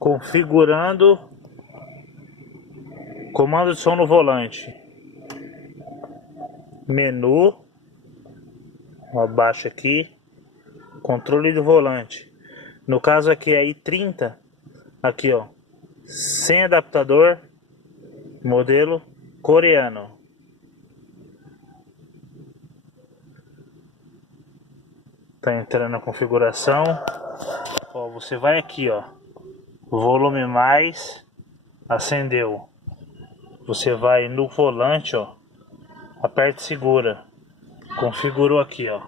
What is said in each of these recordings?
configurando comando de som no volante, menu, abaixo aqui, controle do volante. No caso aqui é i30, aqui ó, sem adaptador, modelo coreano. Tá entrando na configuração. Ó, você vai aqui ó, volume mais, acendeu. Você vai no volante ó, aperta e segura, configurou aqui ó.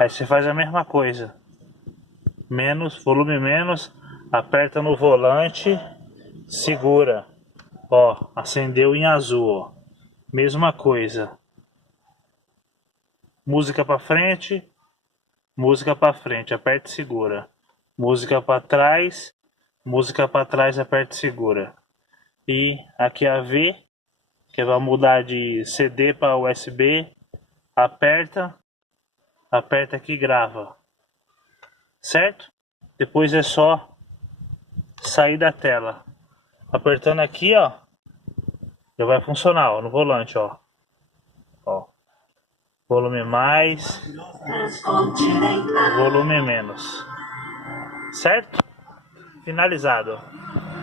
Aí você faz a mesma coisa, menos, volume menos, aperta no volante, segura, ó, acendeu em azul ó. Mesma coisa, música para frente, aperta e segura, música para trás, aperta e segura. E aqui a V, que vai mudar de CD para USB, aperta aqui e grava, certo? Depois é só sair da tela, apertando aqui ó, já vai funcionar ó, no volante ó. Ó, volume mais, volume menos, certo? Finalizado.